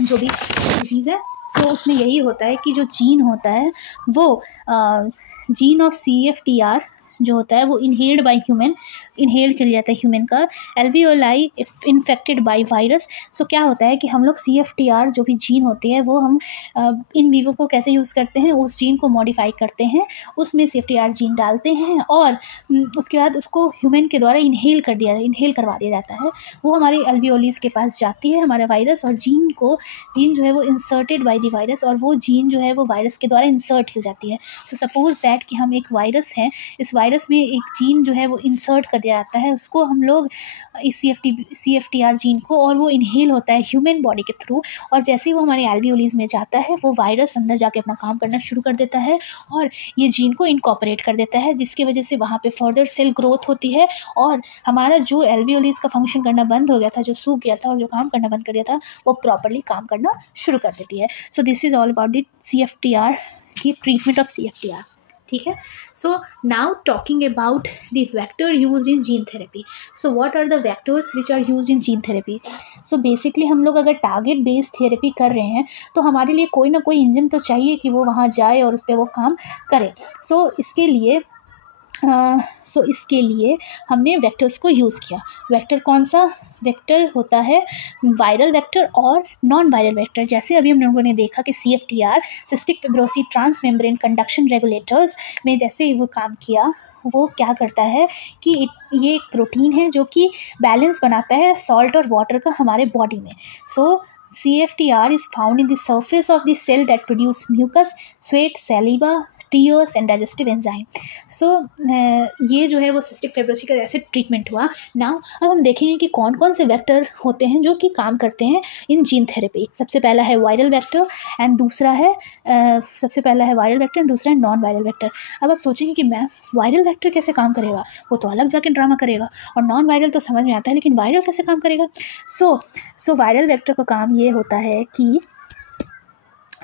जो भी डिजीज़ है, सो उसमें यही होता है कि जो जीन होता है वो जीन ऑफ CFTR जो होता है वो इनहेल्ड बाय ह्यूमन, इनहेल्ड कर लिया जाता है ह्यूमन का, एल्वियोलाई इन्फेक्टेड बाय वायरस। सो क्या होता है कि हम लोग CFTR जो भी जीन होती है वो हम इन वीवो को कैसे यूज़ करते हैं, उस जीन को मॉडिफाई करते हैं, उसमें CFTR जीन डालते हैं और उसके बाद उसको ह्यूमन के द्वारा इनहेल करवा दिया जाता है। वो हमारे एल्वियोलीज के पास जाती है हमारा वायरस, और जीन जो है वो इंसर्टेड बाय द वायरस, और वो जीन जो है वो वायरस के द्वारा इंसर्ट हो जाती है। सो सपोज दैट कि हम एक वायरस है, इस वायरस में एक जीन जो है वो इंसर्ट कर दिया जाता है, उसको हम लोग इस CFTR जीन को, और वो इनहेल होता है ह्यूमन बॉडी के थ्रू, और जैसे ही वो हमारे एल्वियोलीज में जाता है वो वायरस अंदर जाके अपना काम करना शुरू कर देता है और ये जीन को इनकॉर्पोरेट कर देता है, जिसकी वजह से वहाँ पे फर्दर सेल ग्रोथ होती है और हमारा जो एल्वियोलीज का फंक्शन करना बंद हो गया था, जो सूख गया था और जो काम करना बंद कर दिया था, वो प्रॉपरली काम करना शुरू कर देती है। So this is all about the CFTR की ट्रीटमेंट ऑफ CFTR। ठीक है। So now talking about the vector use in gene therapy. So what are the vectors which are use in gene therapy? So basically हम लोग अगर target based therapy कर रहे हैं तो हमारे लिए कोई ना कोई इंजन तो चाहिए कि वो वहाँ जाए और उस पर वो काम करे। सो इसके लिए हमने वेक्टर्स को यूज़ किया। वेक्टर कौन सा? वेक्टर होता है वायरल वेक्टर और नॉन वायरल वेक्टर। जैसे अभी हम लोगों ने देखा कि CFTR cystic fibrosis transmembrane conduction regulators में जैसे वो काम किया, वो क्या करता है कि ये एक प्रोटीन है जो कि बैलेंस बनाता है सॉल्ट और वाटर का हमारे बॉडी में। सो CFTR is found in the surface of the cell that produce mucus, sweat, saliva, tears and digestive enzyme. So ये जो है वो सिस्टिक फाइब्रोसिस का जैसे ट्रीटमेंट हुआ। नाउ अब हम देखेंगे कि कौन कौन से वेक्टर होते हैं जो कि काम करते हैं इन जीन थेरेपी। सबसे पहला है वायरल वेक्टर एंड दूसरा है नॉन वायरल वेक्टर। अब आप सोचेंगे कि मैम वायरल वेक्टर कैसे काम करेगा, वो तो अलग जाके ड्रामा करेगा, और नॉन वायरल तो समझ में आता है, लेकिन वायरल कैसे काम करेगा? सो वायरल वेक्टर का काम ये होता है कि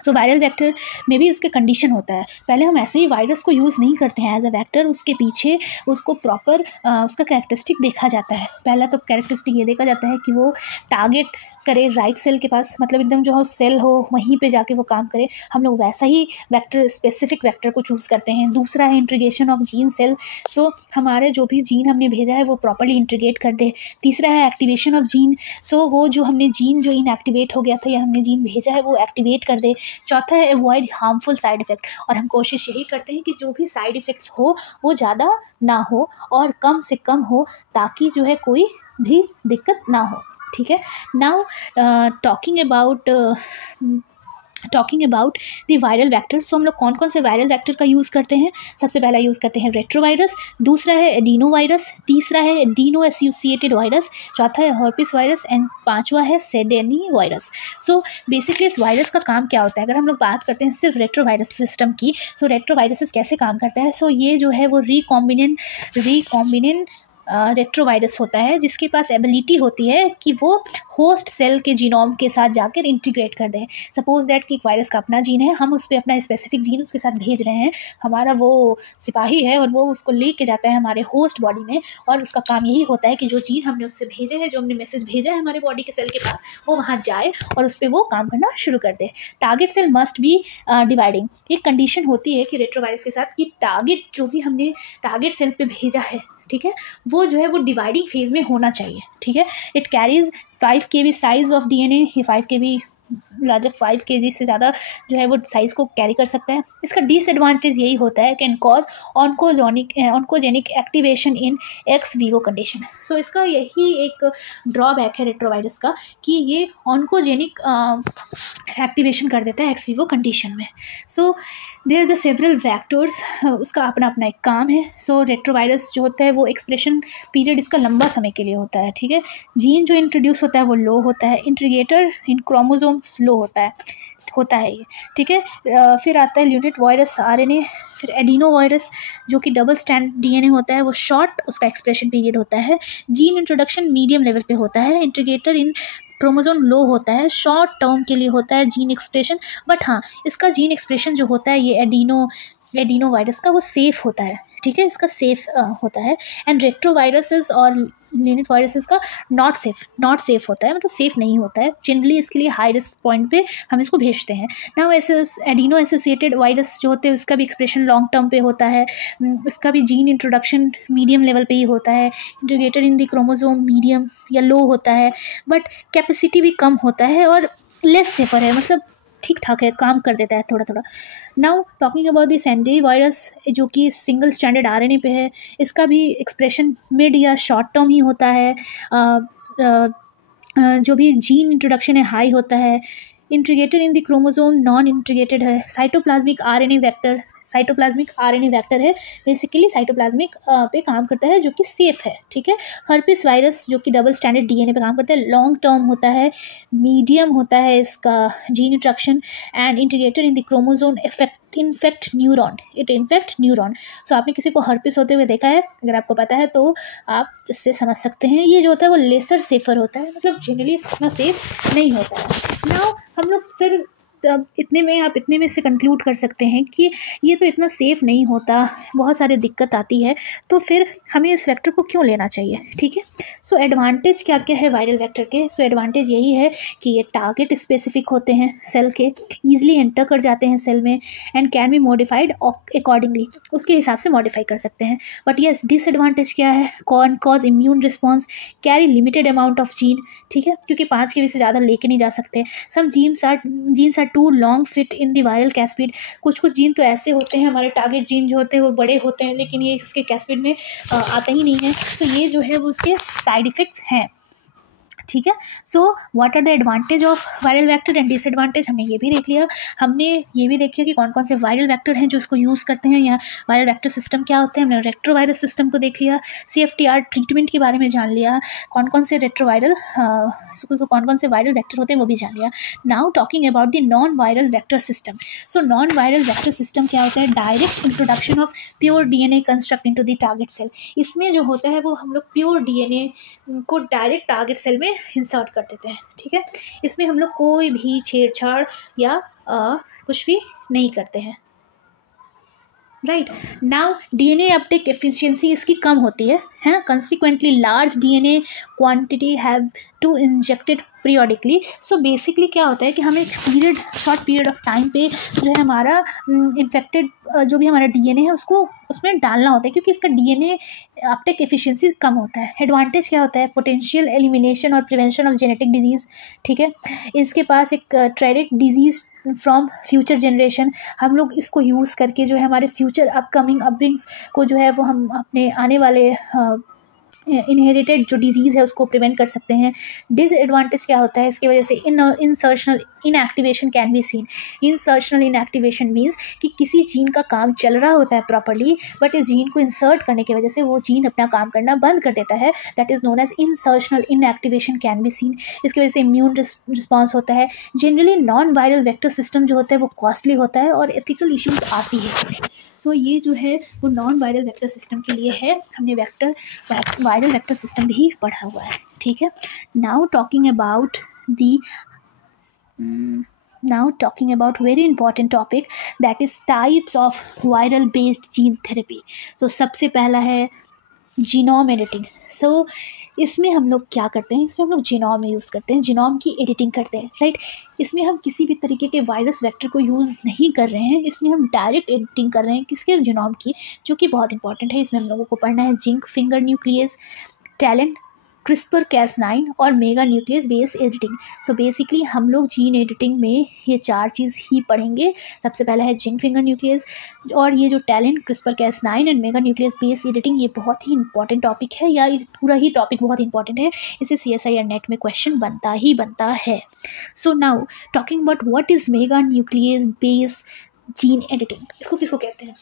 वायरल वेक्टर में भी उसके कंडीशन होता है। पहले हम ऐसे ही वायरस को यूज़ नहीं करते हैं एज अ वेक्टर, उसके पीछे उसको प्रॉपर उसका कैरेक्टरिस्टिक देखा जाता है। पहला तो कैरेक्टरिस्टिक ये देखा जाता है कि वो टारगेट करे राइट सेल के पास, मतलब एकदम जो सेल हो वहीं पे जाके वो काम करे। हम लोग वैसा ही वेक्टर, स्पेसिफिक वेक्टर को चूज़ करते हैं। दूसरा है इंटीग्रेशन ऑफ जीन सेल, सो हमारे जो भी जीन हमने भेजा है वो प्रॉपर्ली इंटीग्रेट कर दे। तीसरा है एक्टिवेशन ऑफ जीन, सो वो जो हमने जीन जो इनएक्टिवेट हो गया था या हमने जीन भेजा है वो एक्टिवेट कर दे। चौथा है अवॉइड हार्मफुल साइड इफ़ेक्ट, और हम कोशिश यही करते हैं कि जो भी साइड इफ़ेक्ट्स हो वो ज़्यादा ना हो और कम से कम हो, ताकि जो है कोई भी दिक्कत ना हो। ठीक है। Now talking about the viral vector. So हम लोग कौन कौन से वायरल वेक्टर का यूज़ करते हैं? सबसे पहला यूज़ करते हैं रेट्रोवायरस, दूसरा है एडिनो वायरस, तीसरा है एडिनो एसोसिएटेड वायरस, चौथा है हर्पिस वायरस एंड पांचवा है सेडेनी वायरस। सो बेसिकली इस वायरस का काम क्या होता है? अगर हम लोग बात करते हैं सिर्फ रेट्रोवायरस सिस्टम की, सो रेट्रोवायरसेस कैसे काम करता है? सो ये जो है वो रिकॉम्बिनेंट रेट्रोवायरस होता है, जिसके पास एबिलिटी होती है कि वो होस्ट सेल के जीनोम के साथ जाकर इंटीग्रेट कर दें। सपोज दैट कि एक वायरस का अपना जीन है, हम उस पर अपना स्पेसिफिक जीन उसके साथ भेज रहे हैं, हमारा वो सिपाही है और वो उसको ले के जाता है हमारे होस्ट बॉडी में, और उसका काम यही होता है कि जो जीन हमने उससे भेजे हैं, जो हमने मैसेज भेजा है हमारे बॉडी के सेल के पास, वो वहाँ जाए और उस पर वो काम करना शुरू कर दे। Target cell must be dividing. एक कंडीशन होती है कि रेट्रोवायरस के साथ कि टारगेट जो भी हमने टारगेट सेल पे भेजा है, ठीक है, वो जो है वो डिवाइडिंग फेज में होना चाहिए। ठीक है। It carries 5 kb size of DNA। ये 5 kb लार्जर 5 kg से ज़्यादा जो है वो साइज़ को कैरी कर सकता है। इसका डिसएडवांटेज यही होता है can cause oncogenic activation in ex vivo condition. So इसका यही एक ड्रॉबैक है रेट्रोवायरस का कि ये ऑन्कोजेनिक एक्टिवेशन कर देता है एक्स वीवो कंडीशन में। So there the several vectors, उसका अपना अपना एक काम है। सो रेट्रोवायरस जो होता है वो एक्सप्रेशन पीरियड इसका लंबा समय के लिए होता है। ठीक है। जीन जो इंट्रोड्यूस होता है वो लो होता है, इंटीग्रेटर इन क्रोमोसोम स्लो होता है ये। ठीक है। फिर आता है ल्यूनेट वायरस RNA, फिर एडिनो वायरस जो कि डबल स्टैंड DNA होता है, वो शॉर्ट उसका एक्सप्रेशन पीरियड होता है। जीन इंट्रोडक्शन मीडियम लेवल पे होता है, इंटीग्रेटर इन क्रोमोसोम लो होता है, शॉर्ट टर्म के लिए होता है जीन एक्सप्रेशन, बट हाँ इसका जीन एक्सप्रेशन जो होता है ये एडिनो वायरस का वो सेफ होता है, ठीक है, इसका सेफ होता है। एंड रेट्रोवायरसेस और लिनेट वायरसेस का नॉट सेफ होता है, मतलब सेफ नहीं होता है जनरली, इसके लिए हाई रिस्क पॉइंट पे हम इसको भेजते हैं ना। वैसे एडिनो एसोसिएटेड वायरस जो होते हैं उसका भी एक्सप्रेशन लॉन्ग टर्म पे होता है, उसका भी जीन इंट्रोडक्शन मीडियम लेवल पे ही होता है, integrated in the chromosome medium या लो होता है, बट कैपेसिटी भी कम होता है और लेस सेफर है, मतलब ठीक ठाक है, काम कर देता है थोड़ा थोड़ा। Now talking about the sandy virus जो कि सिंगल स्टैंडर्ड आरएनए पे है, इसका भी एक्सप्रेशन मिड या शॉर्ट टर्म ही होता है, जो भी जीन इंट्रोडक्शन है हाई होता है, integrated in the chromosome non integrated है, साइटोप्लाज्मिक आरएनए वेक्टर है, बेसिकली साइटोप्लाज्मिक पे काम करता है जो कि सेफ है, ठीक है। हर्पिस वायरस जो कि डबल स्टैंडर्ड डीएनए पे काम करता है, लॉन्ग टर्म होता है, मीडियम होता है इसका gene introduction, and integrated in the chromosome infect neuron. So आपने किसी को हर्पिस होते हुए देखा है, अगर आपको पता है तो आप इससे समझ सकते हैं, ये जो होता है वो लेसर सेफर होता है, मतलब जनरली इतना सेफ नहीं होता है। नाउ हम लोग फिर तब इतने में से कंक्लूड कर सकते हैं कि ये तो इतना सेफ़ नहीं होता, बहुत सारी दिक्कत आती है, तो फिर हमें इस वेक्टर को क्यों लेना चाहिए, ठीक है। सो एडवांटेज क्या क्या है वायरल वेक्टर के? सो एडवांटेज यही है कि ये टारगेट स्पेसिफिक होते हैं सेल के, ईजिली एंटर कर जाते हैं सेल में, and can be modified accordingly, उसके हिसाब से मॉडिफाई कर सकते हैं। बट येस डिसएडवांटेज क्या है? Cause immune response, carry limited amount of gene, ठीक है, क्योंकि 5 के भी से ज़्यादा लेके नहीं जा सकते। Some genes are too long fit in the viral cascade, कुछ जीन तो ऐसे होते हैं, हमारे टारगेट जीन जो होते हैं वो बड़े होते हैं, लेकिन ये इसके कैस्केड में आते ही नहीं है, तो ये जो है वो उसके साइड इफ़ेक्ट्स हैं, ठीक है। So what are the advantage of viral vector and disadvantage, हमने ये भी देख लिया। हमने ये भी देखा कि कौन कौन से वायरल वेक्टर हैं जो इसको यूज़ करते हैं, या वायरल वेक्टर सिस्टम क्या होते हैं, हमने रेट्रोवायरस सिस्टम को देख लिया, CFTR ट्रीटमेंट के बारे में जान लिया, कौन कौन से रेट्रोवायरल कौन कौन से वायरल वेक्टर होते हैं वो भी जान लिया। Now talking about the non viral vector system. So non viral vector system क्या होता है? Direct introduction of pure DNA construct into the target cell. इसमें जो होता है वो हम लोग प्योर DNA को डायरेक्ट टारगेट सेल में इंसर्ट कर देते हैं, ठीक है। इसमें हम लोग कोई भी छेड़छाड़ या कुछ भी नहीं करते हैं, right. Now DNA uptake efficiency इसकी कम होती है, consequently large DNA quantity have to injected periodically. So basically क्या होता है कि हमें शॉर्ट पीरियड ऑफ टाइम पे जो है हमारा इन्फेक्टेड जो भी हमारा DNA है उसको उसमें डालना होता है, क्योंकि इसका DNA अपटेक एफिशिएंसी कम होता है। एडवांटेज क्या होता है? पोटेंशियल एलिमिनेशन और प्रिवेंशन ऑफ जेनेटिक डिजीज़, ठीक है। इसके पास एक ट्रेडिक डिजीज़ फ्रॉम फ्यूचर जनरेशन, हम लोग इसको यूज़ करके जो है हमारे फ्यूचर अपकमिंग अपब्रिंग्स को जो है वो हम अपने आने वाले इनहेरिटेड जो डिजीज़ है उसको प्रिवेंट कर सकते हैं। डिसएडवांटेज क्या होता है? इसकी वजह से insertional inactivation can be scene. Insertional inactivation means कि किसी जीन का काम चल रहा होता है प्रॉपर्ली, बट इस जीन को इंसर्ट करने की वजह से वो जीन अपना काम करना बंद कर देता है, that is known as insertional inactivation can be seen. इसकी वजह से इम्यून रिस्पॉन्स होता है। Generally non viral vector system जो होता है वो कॉस्टली होता है और एथिकल इश्यूज आती है। सो ये जो है वो नॉन वायरल वेक्टर सिस्टम के लिए है, हमने वायरल वेक्टर सिस्टम भी पढ़ा हुआ है, ठीक है। Now talking about very important topic, that is types of viral based gene therapy. तो सबसे पहला है जीनोम एडिटिंग। सो इसमें हम लोग क्या करते हैं? इसमें हम लोग जीनोम यूज़ करते हैं, जीनोम की एडिटिंग करते हैं, राइट। इसमें हम किसी भी तरीके के वायरस वेक्टर को यूज़ नहीं कर रहे हैं, इसमें हम डायरेक्ट एडिटिंग कर रहे हैं किसके? जीनोम की, जो कि बहुत इंपॉर्टेंट है। इसमें हम लोगों को पढ़ना है zinc finger nucleus, talent, CRISPR-Cas9 और मेगा न्यूक्लियस बेस एडिटिंग। सो बेसिकली हम लोग जीन एडिटिंग में ये 4 चीज़ ही पढ़ेंगे। सबसे पहला है जिंक फिंगर न्यूक्लियस, और ये जो talent, CRISPR-Cas9 and mega nucleus base editing, ये बहुत ही इंपॉर्टेंट टॉपिक है, या ये पूरा ही टॉपिक बहुत इंपॉर्टेंट है, इसे CSIR नेट में क्वेश्चन बनता है। So now talking about what is mega nucleus base gene editing, इसको किसको कहते हैं?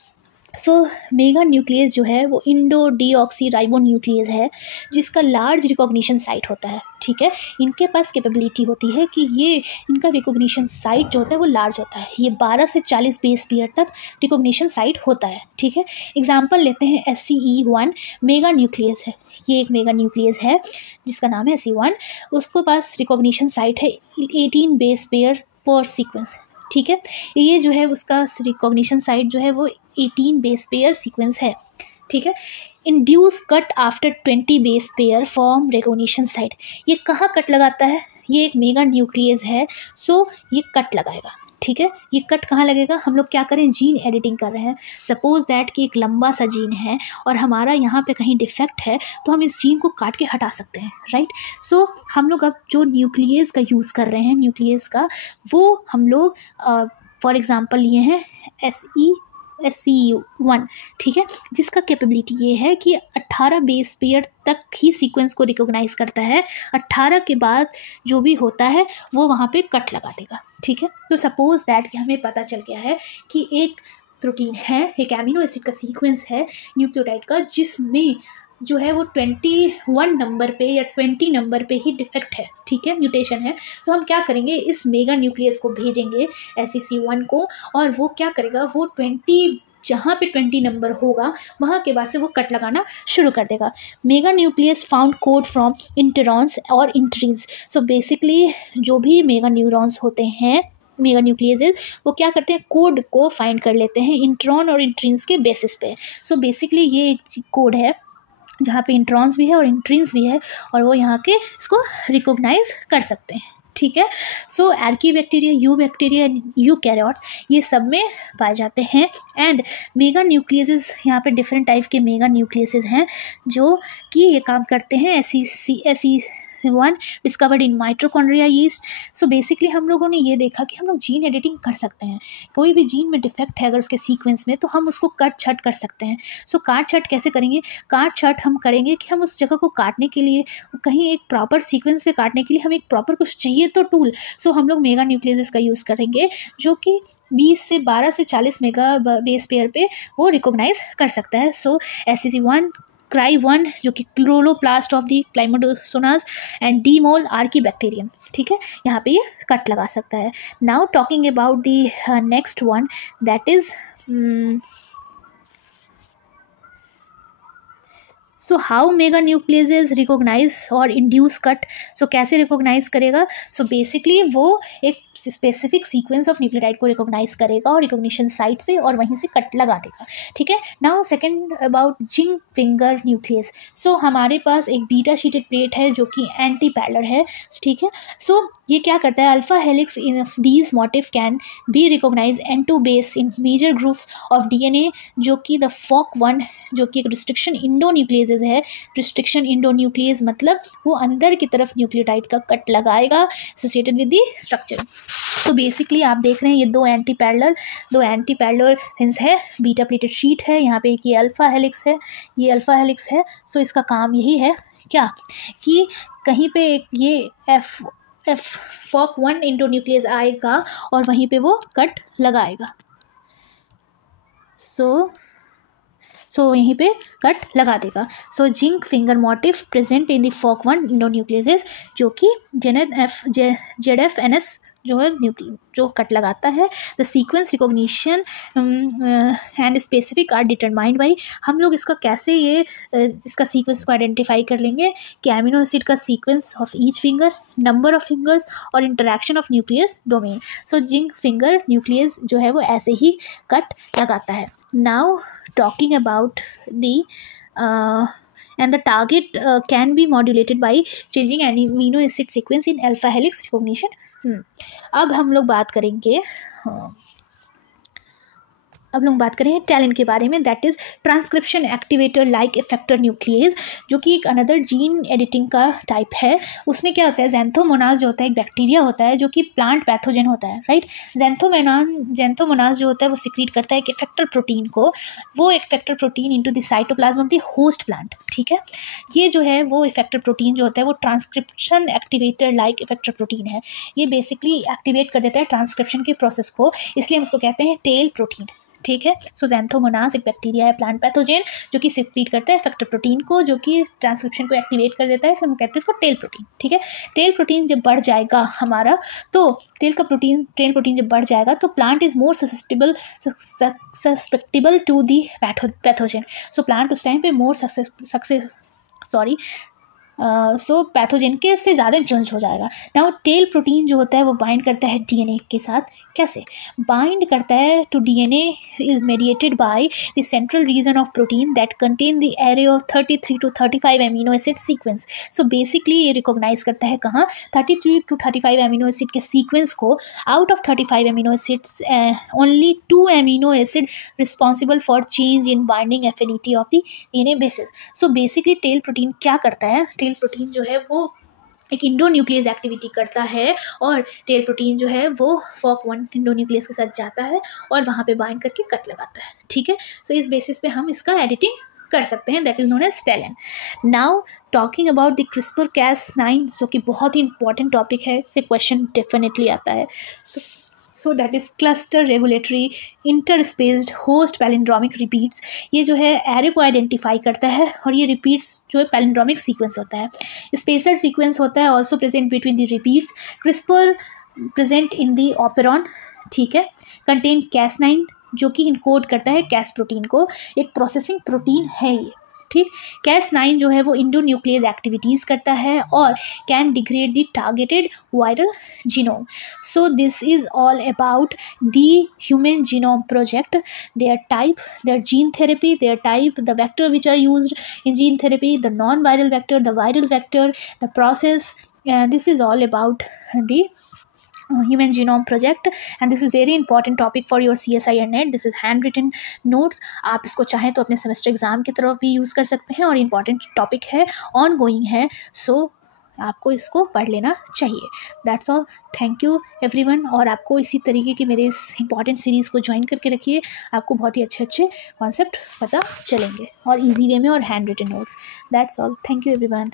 सो मेगा न्यूक्लियस जो है वो इंडो डीऑक्सी राइबो न्यूक्लियस है जिसका लार्ज रिकॉग्निशन साइट होता है, ठीक है। इनके पास कैपेबिलिटी होती है कि ये इनका रिकॉग्निशन साइट जो होता है वो लार्ज होता है, ये 12 से 40 बेस पेयर तक रिकॉग्निशन साइट होता है, ठीक है। एग्जाम्पल लेते हैं SCE1 मेगा न्यूक्लियस है, ये एक मेगा न्यूक्लियस है जिसका नाम है SCE1, उसके पास रिकॉग्निशन साइट है 18 बेस पेयर पर सीक्वेंस, ठीक है। ये जो है उसका रिकॉग्निशन साइट जो है वो 18 बेस पेयर सीक्वेंस है, ठीक है। Induce cut after 20 base pair form recognition site, ये कहाँ कट लगाता है, ये एक मेगा न्यूक्लियस है, सो ये कट लगाएगा, ठीक है। ये कट कहाँ लगेगा, हम लोग क्या करें, जीन एडिटिंग कर रहे हैं, सपोज दैट कि एक लंबा सा जीन है और हमारा यहाँ पे कहीं डिफेक्ट है तो हम इस जीन को काट के हटा सकते हैं, राइट। सो हम लोग अब जो न्यूक्लियस का यूज़ कर रहे हैं, न्यूक्लियस का, वो हम लोग फॉर एग्ज़ाम्पल लिए हैं SCE1, ठीक है, जिसका कैपेबिलिटी ये है कि 18 बेस पेयर तक ही सीक्वेंस को रिकॉग्नाइज करता है, 18 के बाद जो भी होता है वो वहाँ पे कट लगा देगा, ठीक है। तो सपोज दैट कि हमें पता चल गया है कि एक प्रोटीन है, एक एमिनो एसिड का सीक्वेंस है न्यूक्लियोटाइड का, जिसमें जो है वो 21 नंबर पे या 20 नंबर पे ही डिफेक्ट है, ठीक है, म्यूटेशन है। सो हम क्या करेंगे, इस मेगा न्यूक्लियस को भेजेंगे SCE1 को, और वो क्या करेगा, वो 20 जहाँ पे 20 नंबर होगा वहाँ के बाद से वो कट लगाना शुरू कर देगा। Mega nucleus found code from introns और इंट्रीन्स। सो बेसिकली जो भी मेगा न्यूरॉन्स होते हैं, मेगा न्यूक्लियस, वो क्या करते हैं, कोड को फाइंड कर लेते हैं इंट्रॉन और इंट्रीन्स के बेसिस पे। सो बेसिकली ये एक कोड है जहाँ पे इंट्रॉन्स भी है और इंट्रीन्स भी है, और वो यहाँ के इसको रिकॉग्नाइज कर सकते हैं, ठीक है। सो आर्की बैक्टीरिया, यूबैक्टीरिया, यूकैरियोट्स, ये सब में पाए जाते हैं। एंड मेगा न्यूक्लियस, यहाँ पे डिफरेंट टाइप के मेगा न्यूक्लियस हैं जो कि ये काम करते हैं। SCE1 discovered in mitochondria yeast. So basically हम लोगों ने ये देखा कि हम लोग जीन एडिटिंग कर सकते हैं, कोई भी जीन में डिफेक्ट है अगर उसके सीक्वेंस में, तो हम उसको कट छट कर सकते हैं। सो काट छट कैसे करेंगे, काट छट हम करेंगे कि हम उस जगह को काटने के लिए, कहीं एक प्रॉपर सीक्वेंस पे काटने के लिए हमें एक प्रॉपर कुछ चाहिए तो टूल। सो हम लोग मेगा न्यूक्लियस का यूज़ करेंगे जो कि 20 से 12 से 40 मेगा बेस पेयर पे वो रिकॉग्नाइज कर सकता है। सो SCE1 क्राई1 जो कि क्लोरोप्लास्ट ऑफ द क्लाइमेटोसोनास एंड डीमोल आर्कीबैक्टीरियम, ठीक है, यहाँ पे ये कट लगा सकता है। Now talking about the next one, that is so how mega nuclease recognize और इंड्यूस कट। सो कैसे रिकॉग्नाइज करेगा, सो बेसिकली वो एक स्पेसिफिक सीक्वेंस ऑफ न्यूक्लियोटाइड को रिकॉग्नाइज करेगा और रिकॉग्निशन साइट से, और वहीं से कट लगा देगा, ठीक है। Now second about zinc finger nucleus. So हमारे पास एक बीटा शीटेड प्लेट है जो कि एंटी पैरेलल है, ठीक है। सो ये क्या करता है, alpha helix in these motif can be recognize N2 base in major groups of DNA, जो कि द FOC1 जो कि एक रिस्ट्रिक्शन इंडो न्यूक्लियस है। रिस्ट्रिक्शन इंडो न्यूक्लियस मतलब वो अंदर की तरफ न्यूक्लियोटाइड का कट लगाएगा एसोसिएटेड विद द स्ट्रक्चर। तो बेसिकली आप देख रहे हैं ये दो एंटी पैरेलल थिंग्स है, बीटा प्लेटेड शीट है, यहाँ पे एक ये अल्फा हेलिक्स है, ये अल्फा हेलिक्स है। सो इसका काम यही है क्या, कि कहीं पे ये FOC1 इंडो न्यूक्लियस आएगा और वहीं पे वो कट लगाएगा। सो यहीं पे कट लगा देगा। So zinc finger motif present in the FOC1 endo nuclease, जो कि ZFNS जो है जो कट लगाता है। The sequence recognition and specific are determined by, हम लोग इसका कैसे ये इसका सीक्वेंस को आइडेंटिफाई कर लेंगे कि एमिनो एसिड का sequence of each finger, number of fingers और interaction of nucleus domain. So zinc finger nucleus जो है वो ऐसे ही कट लगाता है। Now talking about the and the target can be modulated by changing amino acid sequence in alpha helix recognition। अब हम लोग बात करेंगे टैलेंट के बारे में, that is transcription activator like effector nucleus, जो कि एक अनदर जीन एडिटिंग का टाइप है। उसमें क्या होता है, ज़ैंथोमोनास जो होता है एक बैक्टीरिया होता है जो कि प्लांट पैथोजन होता है, राइट। ज़ैंथोमोनास जो होता है वो सिक्रीट करता है एक इफेक्टर प्रोटीन को, वो effector protein into the cytoplasm of the host plant, ठीक है। ये जो है वो इफेक्टर प्रोटीन जो होता है वो transcription activator like effector protein है। ये बेसिकली एक्टिवेट कर देता है ट्रांसक्रिप्शन के प्रोसेस को, इसलिए हम इसको कहते हैं टेल प्रोटीन, ठीक है। सो ज़ैंथोमोनास एक बैक्टीरिया है, प्लांट पैथोजेन, जो कि सिक्रीट करता है इफेक्टर प्रोटीन को, जो कि ट्रांसक्रिप्शन को एक्टिवेट कर देता है। इसको हम कहते हैं इसको टेल प्रोटीन, ठीक है। टेल प्रोटीन जब बढ़ जाएगा हमारा, तो टेल प्रोटीन जब बढ़ जाएगा तो plant is more susceptible to the pathogen. So plant उस टाइम पे मोर पैथोजेन के से ज़्यादा इन्फ्लुएंस हो जाएगा। नाउ टेल प्रोटीन जो होता है वो बाइंड करता है डीएनए के साथ। कैसे बाइंड करता है? To DNA is mediated by the central region of protein that contain the array of 33 to 35 amino acid sequence. So basically ये रिकॉग्नाइज करता है कहाँ? 33 to 35 एमिनो एसिड के सीक्वेंस को। Out of 35 amino acids only 2 amino acid responsible for change in binding affinity of the DNA basis. So basically TALE protein क्या करता है? टेल प्रोटीन जो है वो एक इंडोन्यूक्लियस एक्टिविटी करता है, और टेल प्रोटीन जो है वो FOC1 इंडोन्यूक्लियस के साथ जाता है और वहाँ पे बाइंड करके कट लगाता है, ठीक है। सो इस बेसिस पे हम इसका एडिटिंग कर सकते हैं, that is known as TALEN. Now talking about the CRISPR-Cas9, जो कि बहुत ही इंपॉर्टेंट टॉपिक है, इससे क्वेश्चन डेफिनेटली आता है। So that is cluster regulatory interspaced host palindromic repeats. ये जो है एरे को आइडेंटिफाई करता है, और ये रिपीट्स जो है पैलिंड्रोमिक सीक्वेंस होता है। स्पेसर सीक्वेंस होता है also present between the repeats. CRISPR present in the operon, ठीक है, कंटेन Cas9 जो कि इनकोड करता है Cas प्रोटीन को। एक प्रोसेसिंग प्रोटीन है ये, ठीक। Cas9 जो है वो इंडोन्यूक्लियस एक्टिविटीज़ करता है और can degrade the targeted viral genome. So this is all about the human genome project, their type, their gene therapy, their type, the vector which are used in gene therapy, the non-viral vector, the viral vector, the process. This is all about the human genome project, and this is very important topic for your CSI and NET. This is hand written notes. आप इसको चाहें तो अपने semester exam की तरफ भी use कर सकते हैं, और इम्पॉर्टेंट टॉपिक है, ऑन गोइंग है, सो आपको इसको पढ़ लेना चाहिए। That's all, thank you everyone. और आपको इसी तरीके की मेरे इस इंपॉर्टेंट सीरीज़ को ज्वाइन करके रखिए, आपको बहुत ही अच्छे अच्छे कॉन्सेप्ट पता चलेंगे, और ईजी वे में, और hand written notes. That's all, thank you everyone.